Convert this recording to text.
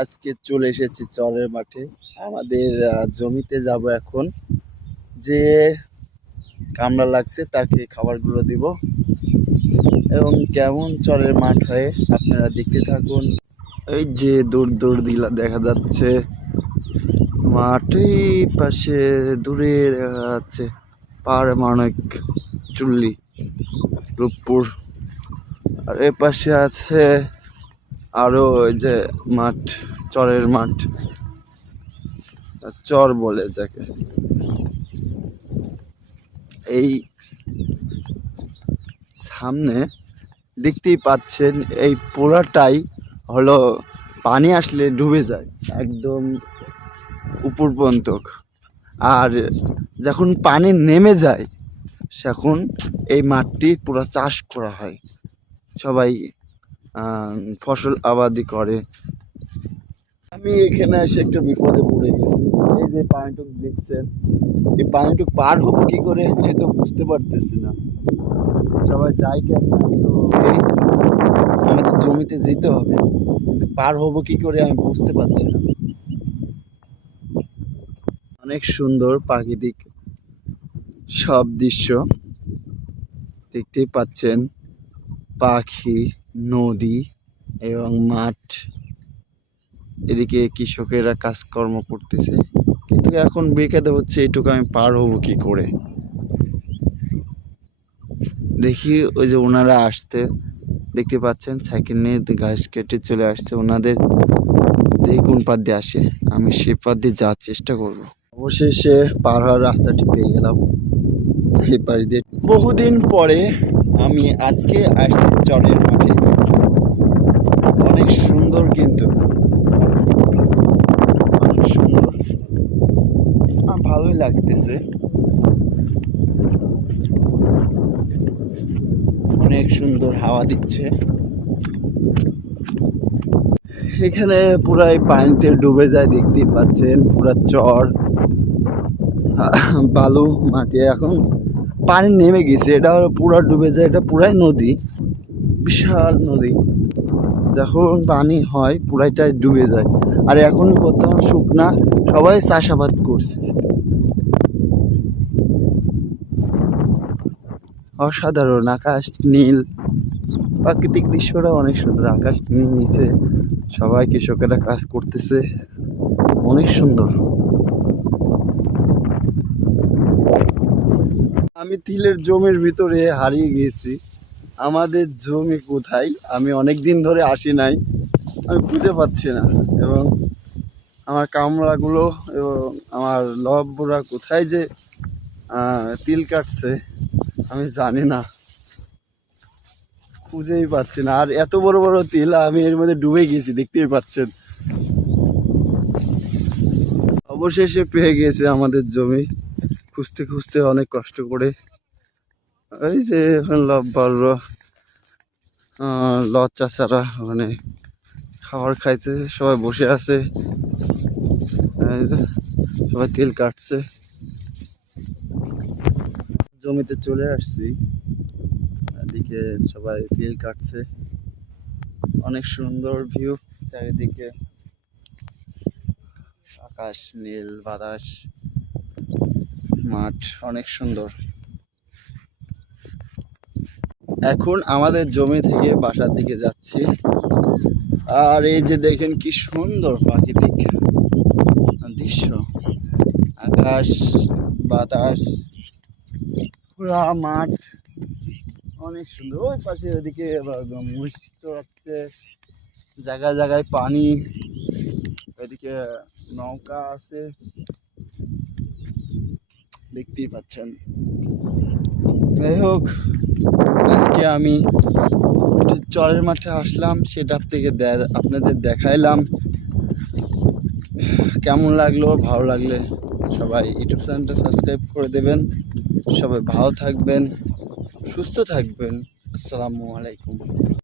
আজকে চলে এসেছি চরের মাঠে। আমাদের জমিতে যাব এখন। যে কামড়া লাগছে তাকে খাবারগুলো দিব। এবং কেমন চরের মাঠ হয় আপনারা দেখতে থাকুন। এই যে দূর দূর দিলা দেখা যাচ্ছে, মাঠের পাশে দূরে দেখা যাচ্ছে পাহাড়ে অনেক চুল্লি রূপপুর। আর এ পাশে আছে আরও ওই যে মাঠ, চরের মাঠ। চর বলে যাকে এই সামনে দেখতেই পাচ্ছেন, এই পোড়াটাই হলো পানি আসলে ডুবে যায়, একদম উপর পর্যন্ত আর যখন পানি নেমে যায় তখন এই মাঠটি পুরো চাষ করা হয়। সবাই ফসল আবাদি করে। আমি এখানে এসে একটা বিপদে পড়ে গেছি। এই যে পানিটুক দেখছেন, এই পানিটুক পার হব কি করে আমি তো বুঝতে পারতেছি না। সবাই যাই কেন তো আমাদের জমিতে যেতে হবে। কিন্তু পার হব কি করে আমি বুঝতে পারছি না। অনেক সুন্দর প্রাকৃতিক সব দৃশ্য দেখতেই পাচ্ছেন পাখি। নদী এবং মাঠ। এদিকে কৃষকেরা কাজকর্ম করতেছে। কিন্তু এখন বেকাতে হচ্ছে এটুকু আমি পার হব কি করে? দেখি ওই যে ওনারা আসতে, দেখতে পাচ্ছেন, সাইকেল নিয়ে ঘাস কেটে চলে আসছে। ওনাদের দেখি কোন পাত দিয়ে আসে? আমি সে পাত দিয়ে যাওয়ার চেষ্টা করব। অবশেষে পার হওয়ার রাস্তাটি পেয়ে গেলাম। এই পাশ দিয়ে। বহুদিন পরে আমি আজকে আসছি চরের মাঠে। অনেক সুন্দর কিন্তু। অনেক সুন্দর। ভালোই লাগতেছে। অনেক সুন্দর হাওয়া দিচ্ছে। এখানে পুরাই পানিতে ডুবে যায়, দেখতেই পাচ্ছেন। পুরা চর। বালু মাটি এখন। পানি নেমে গেছে, এটা পুরা ডুবে যায়, এটা পুরাই নদী, বিশাল নদী। যখন পানি হয়, পুরাইটাই ডুবে যায়। আর এখন বর্তমান শুকনা, সবাই চাষাবাদ করছে। অসাধারণ, আকাশ, নীল। প্রাকৃতিক দৃশ্যটা অনেক সুন্দর, আকাশ, নীল, নিচে। সবাই কৃষকেরা কাজ করতেছে, অনেক সুন্দর। আমি তিলের জমির ভিতরে হারিয়ে গিয়েছি। আমাদের জমি কোথায়? আমি অনেক দিন ধরে আসি নাই। আমি খুঁজে পাচ্ছি না। এবং আমার কামড়াগুলো এবং আমার লবরা কোথায় যে তিল কাটছে, আমি জানি না। খুঁজেই পাচ্ছি না। আর এত বড় বড় তিল আমি এর মধ্যে ডুবে গেছি দেখতেই পাচ্ছেন। অবশেষে পেয়ে গিয়েছে আমাদের জমি। খুঁজতে খুঁজতে অনেক কষ্ট করে। এই যে এখন লব্বার লচ্চা চারা ওখানে খাবার খাইতে সবাই বসে আছে। সবাই তেল কাটছে। জমিতে চলে আসছি। এদিকে সবাই তেল কাটছে। অনেক সুন্দর ভিউ চারিদিকে। আকাশ, নীল, বাতাস। মাঠ অনেক সুন্দর। এখন আমাদের জমি থেকে বাসার দিকে যাচ্ছি। আর এই যে দেখেন কি সুন্দর প্রাকৃতিক দৃশ্য। আকাশ, বাতাস, পুরা মাঠ। অনেক সুন্দর। ওই পাশে আবার মহিষ চড়াচ্ছে জায়গায় জায়গায় পানি। ওইদিকে নৌকা আছে। দেখতেই পাচ্ছেন। যাই হোক, আজকে আমি একটু চরের মাঠে আসলাম, সেটা থেকে আপনাদের দেখাইলাম। কেমন লাগল? ভালো লাগলে সবাই ইউটিউব চ্যানেলটা সাবস্ক্রাইব করে দেবেন। সবাই ভালো থাকবেন, সুস্থ থাকবেন। আসসালামু আলাইকুম।